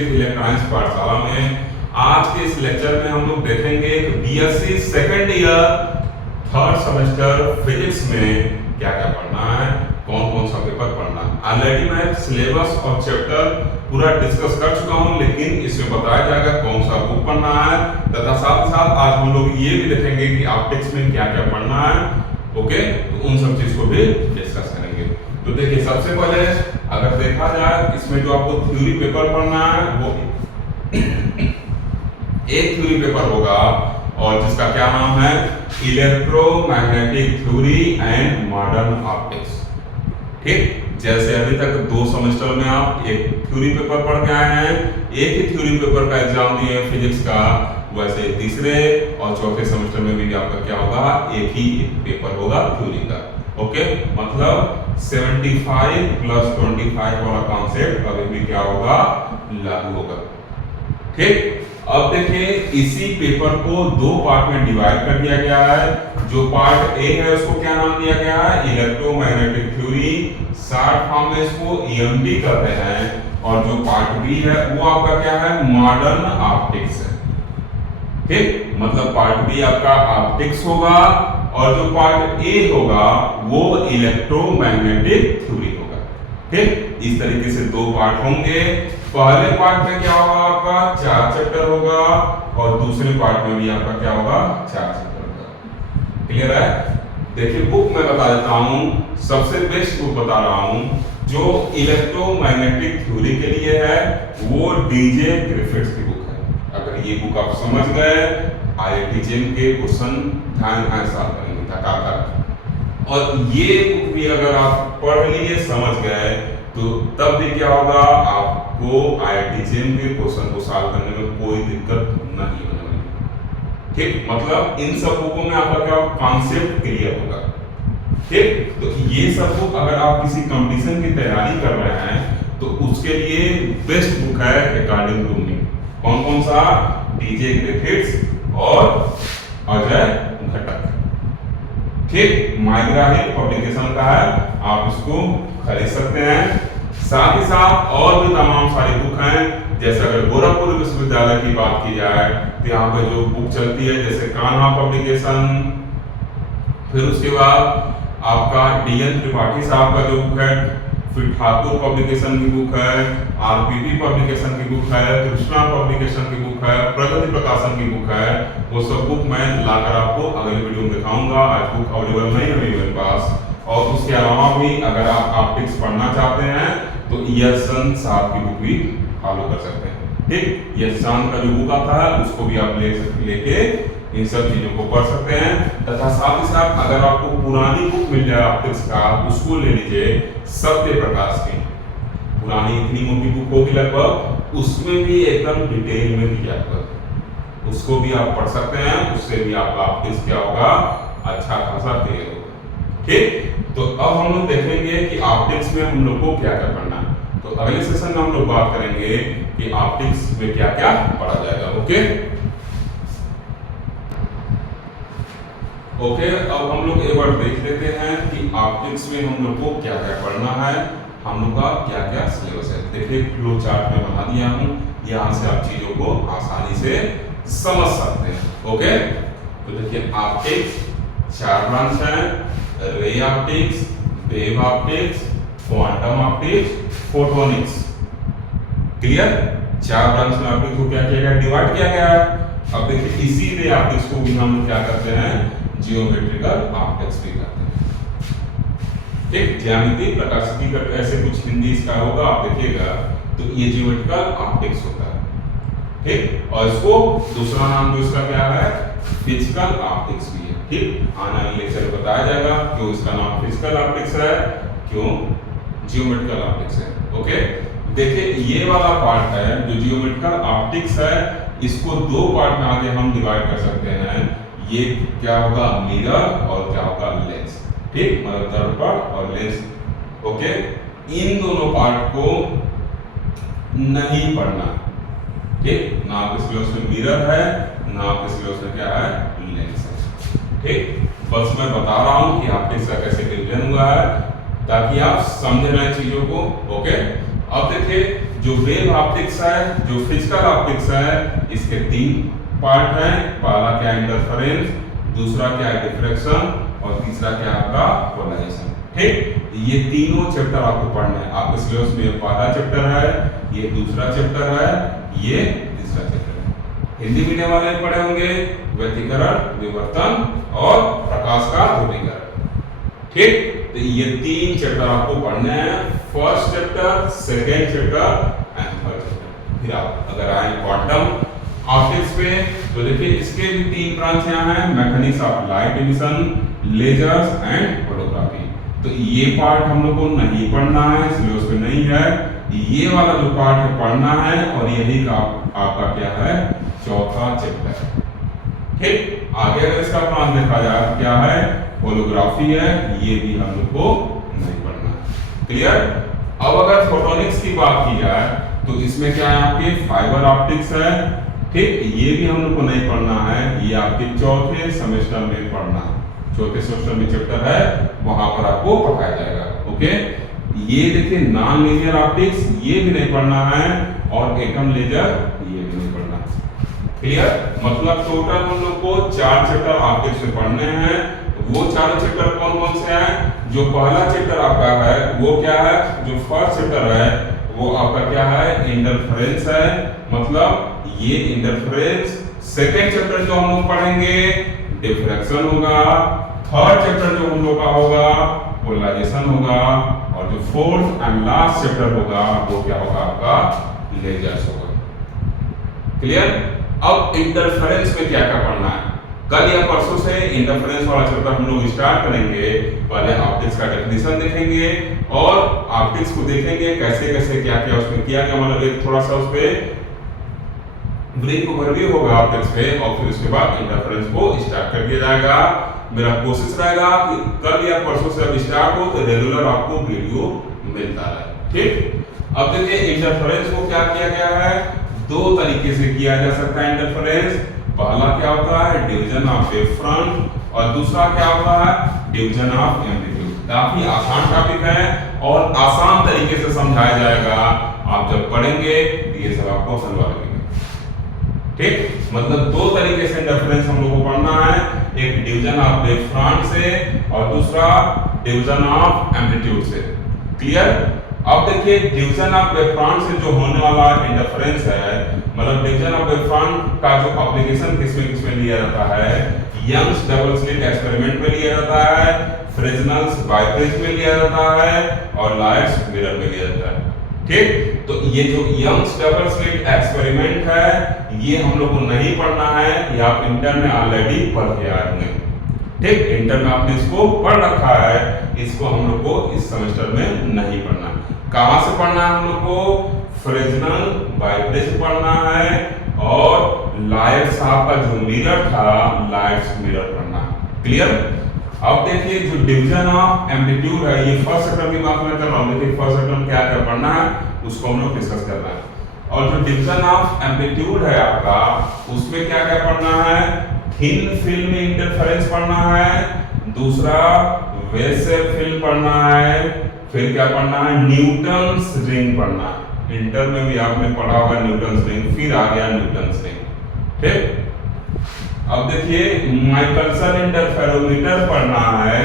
With electronics पाठशाला में। आज के इस लेक्चर में हम लोग देखेंगे BSc second year third semester physics में क्या क्या पढ़ना है, कौन कौन सा पेपर पढ़ना है। ऑलरेडी मैं सिलेबस और चैप्टर पूरा डिस्कस कर चुका हूं, लेकिन इसमें बताया जाएगा कौन सा बुक पढ़ना है तथा साथ ही साथ आज हम लोग ये भी देखेंगे कि ऑप्टिक्स में क्या क्या पढ़ना है। ओके, तो उन सब चीज को भी डिस्कस करेंगे। तो देखिए, सबसे पहले अगर देखा जाए इसमें जो आपको थ्योरी पेपर पढ़ना है वो एक थ्योरी पेपर होगा और जिसका क्या नाम है, electromagnetic theory and modern optics. ठीक, जैसे अभी तक 2 सेमेस्टर में आप एक थ्योरी पेपर पढ़ के आए हैं, एक ही थ्योरी पेपर का एग्जाम दिए फिजिक्स का, वैसे तीसरे और चौथे सेमेस्टर में भी आपका क्या होगा, एक ही पेपर होगा थ्योरी का। ओके, मतलब 75 + 25 वाला कॉन्सेप्ट अभी भी क्या होगा, लागू होगा। ठीक, अब देखिए इसी पेपर को 2 पार्ट में डिवाइड कर दिया गया है। जो पार्ट ए है उसको क्या नाम दिया गया है, इलेक्ट्रोमैग्नेटिक थ्योरी, शॉर्ट फॉर्म में इसको ईएमटी कहते हैं। और जो पार्ट बी है वो आपका क्या है, मॉडर्न ऑप्टिक्स है। ठीक, मतलब पार्ट बी आपका ऑप्टिक्स होगा और जो पार्ट ए होगा वो इलेक्ट्रोमैग्नेटिक थ्योरी होगा। ठीक, इस तरीके से 2 पार्ट होंगे। पहले पार्ट में क्या होगा, आपका 4 चैप्टर होगा और दूसरे पार्ट में भी आपका क्या होगा, 4 चैप्टर होगा। क्लियर है? देखिए, बुक मैं बता देता हूं, सबसे बेस्ट बुक बता रहा हूं जो इलेक्ट्रोमैग्नेटिक थ्योरी के लिए है वो डीजे ग्रिफिथ्स की बुक है। अगर ये बुक आप समझ गए, आईआईटी जेम के क्वेश्चन ध्यान सॉल्व करेंगे तक। और ये बुक भी अगर आप पढ़ लिए, समझ गए, तो तब भी क्या होगा, आपको आईआईटी जेम के क्वेश्चन को सॉल्व करने में कोई दिक्कत नहीं होने वाली। ठीक, मतलब इन सब बुकों में आपका क्या कॉन्सेप्ट क्लियर होगा। ठीक, तो ये सब बुक अगर आप किसी कंपटीशन की तैयारी कर रहे हैं तो उसके लिए बेस्ट बुक है अकॉर्डिंग टू मी। कौन कौन सा, डीजे ग्रिफिथ्स और अजय घटक। ठीक, माइग्राहिल पब्लिकेशन का है, आप इसको खरीद सकते हैं। साथ ही साथ और भी तमाम सारी बुक हैं, जैसे अगर गोरखपुर विश्वविद्यालय की बात की जाए तो यहाँ पे जो बुक चलती है जैसे कान्हा पब्लिकेशन, फिर उसके बाद आपका डीएन त्रिपाठी साहब का जो बुक है, फिर ठाकुर पब्लिकेशन की बुक है, आरपीपी पब्लिकेशन की बुक है, कृष्णा पब्लिकेशन की बुक है, प्रगति प्रकाशन की बुक है। वो सब बुक मैं लाकर आपको अगले वीडियो में दिखाऊंगा। आज बुक अवेलेबल नहीं है मेरे पास। और उसके अलावा भी अगर आप ऑप्टिक्स पढ़ना चाहते हैं तो यशवंत साहब की बुक भी फॉलो कर सकते हैं। ठीक, यशवंत का जो बुक आता है उसको भी आप लेके इन सब चीजों को पढ़ सकते हैं। तथा साथ ही साथ अगर आपको पुरानी बुक मिल जाए ऑप्टिक्स का, उसको ले लीजिए, सत्य प्रकाश की पुरानी इतनी मोटी बुक होगी लगभग, उसमें भी एकदम डिटेल में दिया हुआ है, उसको भी आप पढ़ सकते हैं। उससे भी आपका ऑप्टिक्स क्या होगा, अच्छा खासा क्लियर होगा। ठीक, तो अब हम लोग देखेंगे कि ऑप्टिक्स में हम लोग को क्या क्या पढ़ना है। तो अगले सेशन में हम लोग बात करेंगे कि ऑप्टिक्स में क्या क्या पढ़ा जाएगा। ओके ओके, अब हम लोग एक बार देख लेते हैं कि ऑप्टिक्स में हम लोग को क्या क्या पढ़ना है, हम लोग का क्या क्या सिलेबस है। देखिए, फ्लो चार्ट में बना दिया हूं, यहाँ से आप चीजों को आसानी से समझ सकते हैं। ओके, तो देखिए ऑप्टिक्स 4 ब्रांच है, ray optics, wave optics, quantum optics, photonics. Clear, 4 branch में ऑप्टिक्स को क्या किया गया, डिवाइड किया गया है। अब देखिए इसी रे ऑप्टिक्स को भी हम क्या करते हैं, जियोमेट्रिकल ऑप्टिक्स भी करते हैं। ठीक, ज्यामिति प्रकाशिकी का ऐसे कुछ हिंदी इसका होगा, आप देखिएगा, तो ये जियोमेट्रिकल ऑप्टिक्स होता है। ठीक, और इसको दूसरा नाम जो इसका क्या है, फिजिकल ऑप्टिक्स भी है। ठीक, आने वाले लेक्चर में बताया जाएगा क्यों इसका नाम फिजिकल ऑप्टिक्स है, क्यों जियोमेट्रिकल ऑप्टिक्स है। ओके, देखिए ये वाला पार्ट है जो जियोमेट्रिकल ऑप्टिक्स है, इसको 2 पार्ट में आगे हम डिवाइड कर सकते हैं। ये क्या होगा, मिरर, और क्या होगा, लेंस। ठीक, मतलब दर्पण और लेंस। ओके, इन दोनों पार्ट को नहीं पढ़ना। ठीक, ना आपके सिलेबस में मिरर है, ना आपके सिलेबस में क्या है, लेंस है। ठीक, बस मैं बता रहा हूं कि ऑप्टिक्स का कैसे डिवीजन हुआ है ताकि आप समझ रहे चीजों को। ओके, अब देखिए जो वेव ऑप्टिक्स है, जो फिजिकल ऑप्टिक्स है, इसके 3 पार्ट हैं। पहला क्या है इंटरफेरेंस, दूसरा क्या है डिफ्रैक्शन और तीसरा क्या है आपका पोलराइजेशन। ठीक, ये तीनों चैप्टर आपको पढ़ना है। आपके सिलेबस में पहला चैप्टर है, ये दूसरा चैप्टर है, ये तीसरा चैप्टर है। हिंदी मीडियम वाले पढ़े होंगे व्यतिकरण, विवर्तन और प्रकाश का ध्रुवीकरण। ठीक, तो ये 3 चैप्टर आपको पढ़ने हैं, first chapter, second chapter and third chapter. फिर आप अगर आए क्वांटम ऑप्टिक्स पे तो देखिए इसके भी 3 ब्रांच यहाँ हैं, mechanics of light emission, lasers and holography. तो ये पार्ट हम लोग को नहीं पढ़ना है, सिलेबस में नहीं है। ये वाला जो पार्ट है पढ़ना है और यही का आपका क्या है चौथा चैप्टर है। ठीक, आगे अगर इसका ब्रांच देखा जाए तो क्या है होलोग्राफी है, ये भी हम लोग को नहीं पढ़ना है। क्लियर। अब अगर फोटोनिक्स की बात की जाए तो इसमें क्या है आपके फाइबर ऑप्टिक्स है। ठीक, ये भी हम लोग को नहीं पढ़ना है, ये आपके चौथे सेमेस्टर में पढ़ना है। चौथे सेमेस्टर में चैप्टर है, वहां पर आपको पढ़ाया जाएगा। ओके, ये देखिए नॉन लीनियर ऑप्टिक्स, ये भी नहीं पढ़ना है और एटम लेजर ये भी नहीं पढ़ना है। क्लियर, मतलब टोटल हम लोग को 4 चैप्टर ऑप्टिक्स में पढ़ने हैं। वो 4 चैप्टर कौन कौन से हैं? जो पहला चैप्टर आपका है वो क्या है, जो फर्स्ट चैप्टर है वो आपका क्या है इंटरफेरेंस है, मतलब ये इंटरफेरेंस। सेकेंड चैप्टर जो हम लोग पढ़ेंगे डिफ्रैक्शन होगा। थर्ड चैप्टर जो हम लोग का होगा पोलराइजेशन होगा और जो फोर्थ एंड लास्ट चैप्टर होगा वो क्या होगा आपका लेजर्स होगा। क्लियर। अब इंटरफेरेंस में क्या क्या पढ़ना है, कल या परसों से इंटरफेरेंस वाला चैप्टर हम लोग स्टार्ट करेंगे। पहले ऑप्टिक्स का डेफिनेशन देखेंगे और ऑप्टिक्स को देखेंगे कैसे कैसे क्या क्या उसमें किया गया, मतलब एक थोड़ा सा उस पे ब्रीफ ओवरव्यू होगा ऑप्टिक्स पे और फिर उसके बाद इंटरफेरेंस को स्टार्ट कर दिया जाएगा। मेरा कोशिश रहेगा कि कल या परसों से अब स्टार्ट हो तो रेगुलर आपको वीडियो मिलता रहे। ठीक, अब देखिए इंटरफेरेंस को क्या किया गया है, 2 तरीके से किया जा सकता है इंटरफेरेंस। पहला क्या होता है डिवीजन ऑफ वेव फ्रंट और दूसरा क्या होता है डिवीजन ऑफ एम्पलीट्यूड। काफी आसान टॉपिक है और आसान तरीके से समझाया जाएगा। आप जब पढ़ेंगे तो ये सब आपको समझ लगेगा। ठीक, मतलब 2 तरीके से इंटरफेरेंस हम लोग को पढ़ना है, एक डिवीजन ऑफ वेव फ्रंट से और दूसरा डिवीजन ऑफ एम्पलीट्यूड से। क्लियर। अब देखिए डिवीजन ऑफ वेव फ्रंट से जो होने वाला इंटरफेरेंस है, मतलब डिवीजन ऑफ वेव फ्रंट का जो एप्लीकेशन किसमें लिया जाता है, यंग्स डबल स्लिट एक्सपेरिमेंट में लिया जाता है, फ्रेस्नेल्स बाइप्रिज्म में लिया जाता है और लायर्स मिरर में लिया जाता है। ठीक, तो ये जो यंग्स डबल स्लिट एक्सपेरिमेंट है ये हम लोग को नहीं पढ़ना है, ये आप इंटर में ऑलरेडी पढ़ के आए होंगे। ठीक, इंटर में आपने इसको पढ़ रखा है, इसको हम लोग को इस सेमेस्टर में नहीं पढ़ना। कहां से पढ़ना है हम लोग को, फ्रेस्नेल बाइप्रिज्म पढ़ना है और लायर्स साहब का जो मिरर था लायर्स मिरर पढ़ना है। क्लियर। अब देखिए जो डिवीजन ऑफ एम्पलीट्यूड है ये फर्स्ट चैप्टर की बात मैं कर रहा हूं, देखिए फर्स्ट चैप्टर में क्या क्या पढ़ना है उसको हम लोग डिस्कस कर रहे हैं। और जो डिवीजन ऑफ एम्पलीट्यूड है आपका उसमें क्या क्या पढ़ना है, थिन फिल्म इंटरफेरेंस पढ़ना है, दूसरा वेसेल फिल्म पढ़ना है, फिर क्या पढ़ना है न्यूटन्स रिंग पढ़ना है। इंटर में भी आपने पढ़ा होगा न्यूटन्स रिंग, फिर आ गया न्यूटन्स रिंग। ठीक, अब देखिए माइकलसन इंटरफेरोमीटर पढ़ना है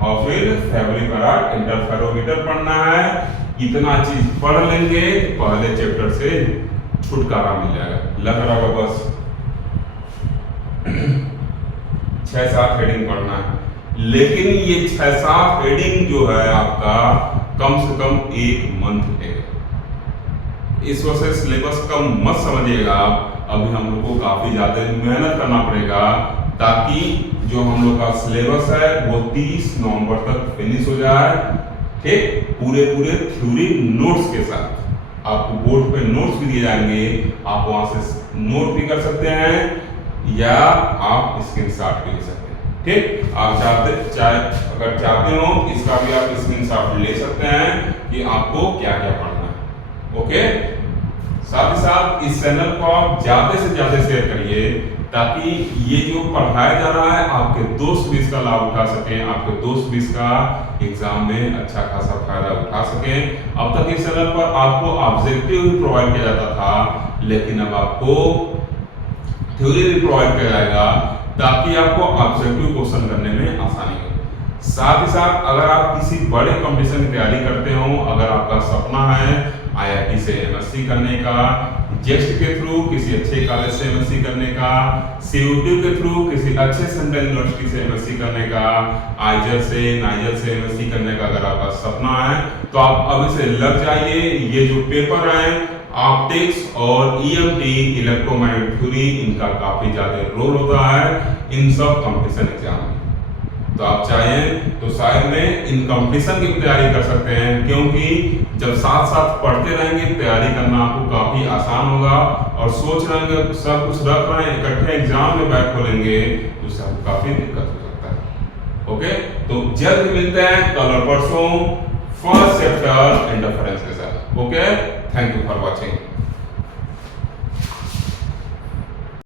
और फिर फेब्री-पेराट इंटरफेरोमीटर पढ़ना है। इतना चीज पढ़ लेंगे पहले चैप्टर से छुटकारा मिल जाएगा। लग रहा होगा बस 6-7 हेडिंग पढ़ना है, लेकिन ये 6-7 हेडिंग जो है आपका कम से कम 1 मंथ लेगा। इस वजह से सिलेबस कम मत समझिएगा, अभी हम लोग को काफी ज्यादा मेहनत करना पड़ेगा ताकि जो हम लोग का सिलेबस है वो 30 नवंबर तक फिनिश हो जाए। ठीक, पूरे थ्योरी नोट्स के साथ आपको बोर्ड पे नोट्स भी दिए जाएंगे, आप वहां से नोट भी कर सकते हैं या आप स्क्रीनशॉट भी ले सकते हैं। ठीक, आप अगर चाहते हो इसका भी आप स्क्रीनशॉट ले सकते हैं कि आपको क्या क्या पढ़ना है। ओके, साथ ही साथ इस चैनल को आप ज्यादा से ज्यादा शेयर करिए ताकि ये जो पढ़ाया जा रहा है आपके दोस्त भी इसका लाभ उठा सकें, आपके दोस्त भी इसका एग्जाम में अच्छा खासा फायदा उठा सकें। अब तक इस चैनल पर आपको ऑब्जेक्टिव भी प्रोवाइड किया जाता था, लेकिन अब आपको थ्योरी भी प्रोवाइड किया जाएगा ताकि आपको ऑब्जेक्टिव क्वेश्चन करने में आसानी हो। साथ ही साथ अगर आप किसी बड़े कंपटीशन की तैयारी करते हो, अगर आपका सपना है आईआईटी से एमएससी करने का, जेस्ट के थ्रू किसी अच्छे कॉलेज से एमएससी करने का, सीयूटी के थ्रू किसी अच्छे सेंट्रल यूनिवर्सिटी से एमएससी करने का, आइजर से नाइजर से एमएससी करने का अगर आपका सपना है तो आप अभी से लग जाइए। ये जो पेपर है ऑप्टिक्स और ईएमटी इलेक्ट्रोमैग्नेटिक थ्योरी, इनका काफी ज्यादा रोल होता है इन सब कंपटीशन एग्जाम में। तो आप चाहें तो शायद में इन कंपटीशन की तैयारी कर सकते हैं, क्योंकि जब साथ साथ पढ़ते रहेंगे तैयारी करना आपको काफी आसान होगा। और सोच रहे हैं सब कुछ रख रहे हैं इकट्ठे एग्जाम में बैक खोलेंगे तो उससे आपको काफी दिक्कत हो सकता है। ओके, तो जल्द मिलते हैं कल और परसों फर्स्ट चैप्टर इंटरफेरेंस के साथ। Okay, thank you for watching.